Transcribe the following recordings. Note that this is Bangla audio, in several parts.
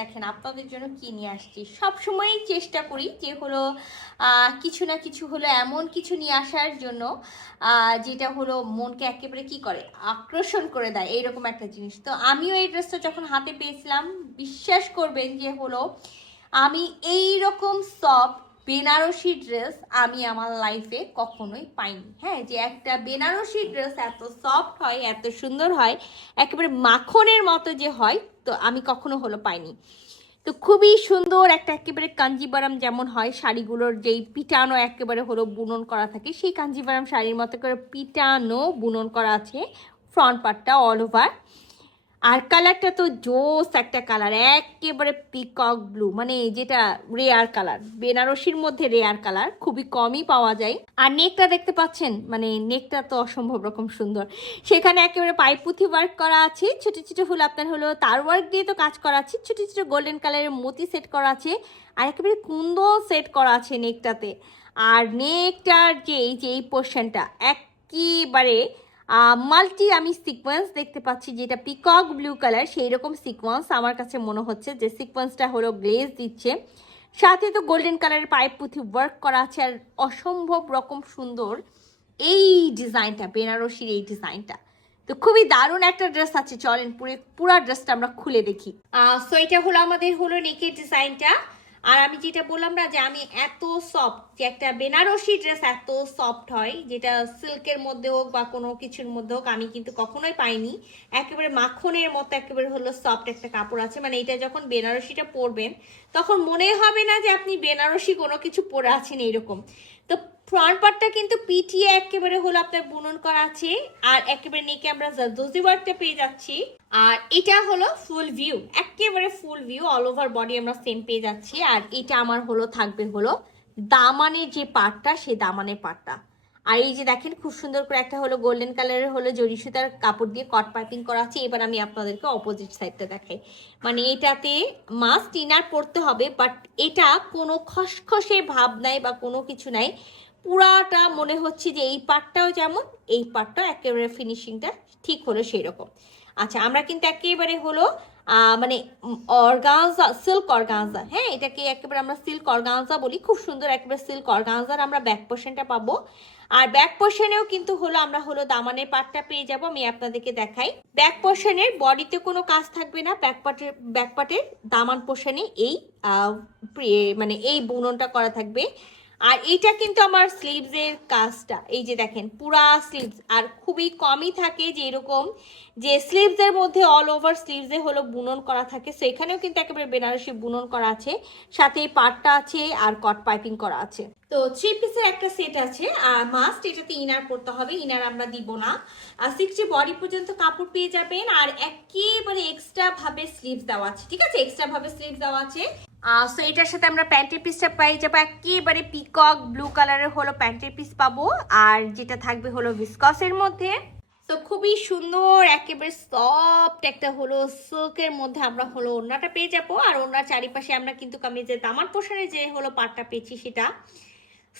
দেখেন আপনাদের জন্য কি নিয়ে আসছি। সবসময়ই চেষ্টা করি যে হলো কিছু না কিছু হলো এমন কিছু নিয়ে আসার জন্য যেটা হলো মনকে একেবারে কি করে, আকর্ষণ করে দেয়, এইরকম একটা জিনিস। তো আমিও এই ড্রেসটা যখন হাতে পেয়েছিলাম, বিশ্বাস করবেন যে হলো আমি এই রকম সফট বেনারসি ড্রেস আমি আমার লাইফে কখনোই পাইনি। হ্যাঁ, যে একটা বেনারসি ড্রেস এত সফট হয়, এত সুন্দর হয়, একেবারে মাখনের মতো যে হয়, তো আমি কখনো হলো পাইনি। তো খুবই সুন্দর একটা একেবারে কাঞ্জিবারাম যেমন হয় শাড়িগুলোর, যেই পিটানো একেবারে হলো বুনন করা থাকে, সেই কাঞ্জিবারাম শাড়ির মতো করে পিটানো বুনন করা আছে ফ্রন্ট পার্টটা অল ওভার। আর কালারটা তো জোস একটা কালার, একেবারে পিকক ব্লু, মানে যেটা রেয়ার কালার, বেনারসির মধ্যে রেয়ার কালার, খুবই কমই পাওয়া যায়। আর নেকটা দেখতে পাচ্ছেন, মানে নেকটা তো অসম্ভব রকম সুন্দর। সেখানে একেবারে পাইপুথি ওয়ার্ক করা আছে, ছোট ছোট হলো আপনার হলো তার ওয়ার্ক দিয়ে তো কাজ করা আছে, ছোট ছোট গোল্ডেন কালারের মতি সেট করা আছে, আর একেবারে কুন্দন সেট করা আছে নেকটাতে। আর নেকটার যে এই পোর্শনটা একেবারে মাল্টি আমি সিকোয়েন্স দেখতে পাচ্ছি, যেটা পিকক ব্লু কালার, সেই রকম সিকোয়েন্স আমার কাছে মনে হচ্ছে যে সিকোয়েন্সটা হলো গ্লেজ দিচ্ছে। সাথে তো গোল্ডেন কালারের পাইপ পুঁথি ওয়ার্ক করা আছে, আর অসম্ভব রকম সুন্দর এই ডিজাইনটা, বেনারসির এই ডিজাইনটা। তো খুবই দারুণ একটা ড্রেস আছে, চলেন পুরো ড্রেসটা আমরা খুলে দেখি। সো এটা হলো আমাদের হলো নেকের ডিজাইনটা। আর আমি যেটা বললাম না যে আমি এত সফট, যে একটা বেনারসি ড্রেস এত সফট হয়, যেটা সিল্কের মধ্যে হোক বা কোনো কিছুর মধ্যে হোক, আমি কিন্তু কখনোই পাইনি। একেবারে মাখনের মতো একেবারে হলো সফট একটা কাপড় আছে, মানে এটা যখন বেনারসিটা পরবেন তখন মনে হবে না যে আপনি বেনারসি কোনো কিছু পরে আছেন এইরকম। তো ফ্রন্ট পার্টটা কিন্তু পিটিয়ে একেবারে হলো আপনার বুনন করা আছে, আর একেবারে নেকে আমরা জারদোজি ওয়ার্কটা পেয়ে যাচ্ছি। আর এটা হলো ফুল ভিউ, একেবারে ফুল ভিউ অল ওভার বডি আমরা সেম পেয়ে যাচ্ছি। আর এটা আমার হলো থাকবে হলো দামানের যে পার্টটা, সেই দামানের পার্টটা। আর এই যে দেখেন খুব সুন্দর করে একটা হলো গোল্ডেন কালারের হলো জরি সুতার কাপড় দিয়ে কট পাইপিং করা আছে। এবার আমি আপনাদেরকে অপোজিট সাইডটা দেখাই। মানে এটাতে মাস্ট ইনার পরতে হবে, বাট এটা কোনো খসখসে ভাব নাই বা কোনো কিছু নাই, পুরাটা মনে হচ্ছে যে এই পার্টটাও যেমন, এই পার্টটাও একেবারে ফিনিশিংটা ঠিক হলো সেই রকম। আচ্ছা, আমরা কিন্তু একেবারে হলো মানে অর্গানজা, সিল্ক অর্গানজা, হ্যাঁ এটাকে একেবারে আমরা সিল্ক অর্গানজা বলি, খুব সুন্দর একেবারে সিল্ক অর্গানজার আমরা ব্যাক পোর্শনটা পাবো। আর ব্যাক পোর্শনেও কিন্তু হলো আমরা হলো দামানের পার্টটা পেয়ে যাবো। আমি আপনাদেরকে দেখাই, ব্যাক পোর্শনের বডিতে কোনো কাজ থাকবে না, ব্যাক পার্টের দামান পোর্শনে এই মানে এই বুননটা করা থাকবে। আর এইটা কিন্তু আমার স্লিভসের কাজটা, এই যে দেখেন পুরা স্লিভস, আর খুবই কমই থাকে যে এরকম যে স্লিভসের মধ্যে অল ওভার স্লিভসে হলো বুনন করা থাকে। সো এখানেও কিন্তু একেবারে বেনারসি বুনন করা আছে, সাথে এই পার্টটা আছে আর কট পাইপিং করা আছে। তো 3 পিসের একটা সেট আছে, আর মাস্ট এটাতে ইনার পড়তে হবে, ইনার আমরা দিব না। আর 60 বডি পর্যন্ত কাপড় পেয়ে যাবেন, আর একেবারে এক্সট্রা ভাবে স্লিভস দেওয়া আছে, ঠিক আছে, এক্সট্রা ভাবে স্লিভস দেওয়া আছে। সো এটার সাথে আমরা প্যান্টের পিসটা পাই যাবো, একেবারে পিকক ব্লু কালারের হলো প্যান্টের পিস পাবো, আর যেটা থাকবে হলো ভিসকসের মধ্যে। তো খুবই সুন্দর একেবারে সফট একটা হলো সিল্কের মধ্যে আমরা হলো ওড়নাটা পেয়ে যাবো। আর ওড়নার চারিপাশে আমরা কিন্তু কামিজের দামান পোষণে যে হলো পাটটা পেয়েছি, সেটা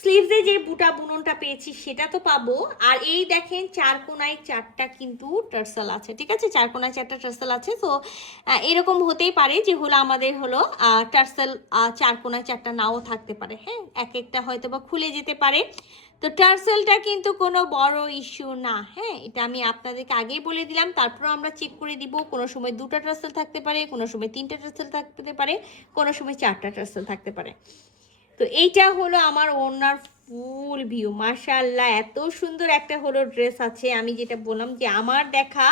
স্লিভসে যে বুটা বুননটা পেয়েছি সেটা তো পাবো। আর এই দেখেন চার কোনায় চারটা কিন্তু টার্সেল আছে, ঠিক আছে, চার কোনায় চারটা টার্সেল আছে। তো এরকম হতেই পারে যে হলো আমাদের হলো টার্সেল চার কোনায় চারটা নাও থাকতে পারে, হ্যাঁ এক একটা হয়তো বা খুলে যেতে পারে। তো টার্সেলটা কিন্তু কোনো বড় ইস্যু না, হ্যাঁ এটা আমি আপনাদেরকে আগেই বলে দিলাম। তারপরেও আমরা চেক করে দিব, কোনো সময় দুটা টার্সেল থাকতে পারে, কোনো সময় তিনটা টার্সেল থাকতে পারে, কোনো সময় চারটা টার্সেল থাকতে পারে। তো এইটা হলো আমার ওনার ফুল ভিউ, মাশাআল্লাহ এত সুন্দর একটা হলো ড্রেস আছে। আমি যেটা বললাম যে আমার দেখা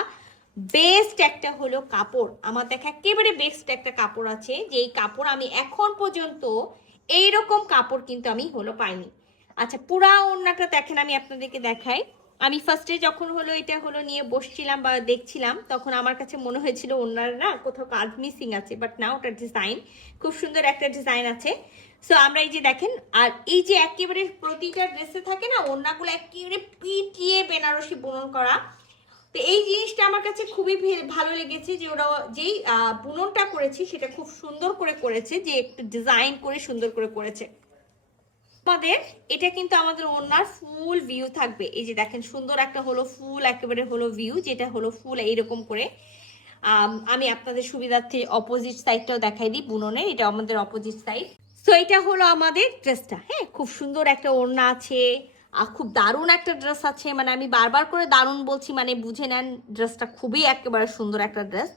বেস্ট একটা হলো কাপড়, আমার দেখা একেবারে বেস্ট একটা কাপড় আছে, যে এই কাপড় আমি এখন পর্যন্ত এইরকম কাপড় কিন্তু আমি হলো পাইনি। আচ্ছা, পুরা ওড়নাটা দেখেন, আমি আপনাদেরকে দেখাই। আমি ফার্স্টে যখন হলো এটা হলো নিয়ে বসছিলাম বা দেখছিলাম, তখন আমার কাছে মনে হয়েছিল ওড়নার না কোথাও কাজ মিসিং আছে, বাট না, ওটার ডিজাইন খুব সুন্দর একটা ডিজাইন আছে। সো আমরা এই যে দেখেন, আর এই যে একেবারে প্রতিটা ড্রেসে থাকে না ওড়নাগুলো একেবারে পিটিয়ে বেনারসি বুনন করা। তো এই জিনিসটা আমার কাছে খুবই ভালো লেগেছে, যে ওরা যেই বুননটা করেছে সেটা খুব সুন্দর করে করেছে, যে একটু ডিজাইন করে সুন্দর করে করেছে। আমাদের এটা কিন্তু আমাদের ওনার ফুল ভিউ থাকবে, এই যে দেখেন সুন্দর একটা হলো ফুল একেবারে হলো ভিউ, যেটা হলো ফুল এইরকম করে। আমি আপনাদের সুবিধার্থে অপোজিট সাইডটাও দেখাই দিই বুননের, এটা আমাদের অপোজিট সাইড। তো এটা হলো আমাদের ড্রেসটা, হ্যাঁ খুব সুন্দর একটা ওড়না আছে, খুব দারুণ একটা ড্রেস আছে, মানে আমি বারবার করে দারুণ বলছি, মানে বুঝে নেন ড্রেসটা খুবই একেবারে সুন্দর একটা ড্রেস।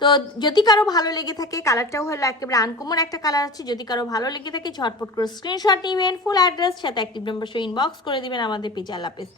তো যদি কারো ভালো লেগে থাকে, কালারটাও হলো একেবারে আনকমন একটা কালার আছে, যদি কারো ভালো লেগে থাকে ঝটপট করে স্ক্রিনশট নেবেন, ফুল অ্যাড্রেস সাথে অ্যাক্টিভ নাম্বার ইনবক্স করে দিবেন আমাদের পেজে। আল্লাহ হাফেজ।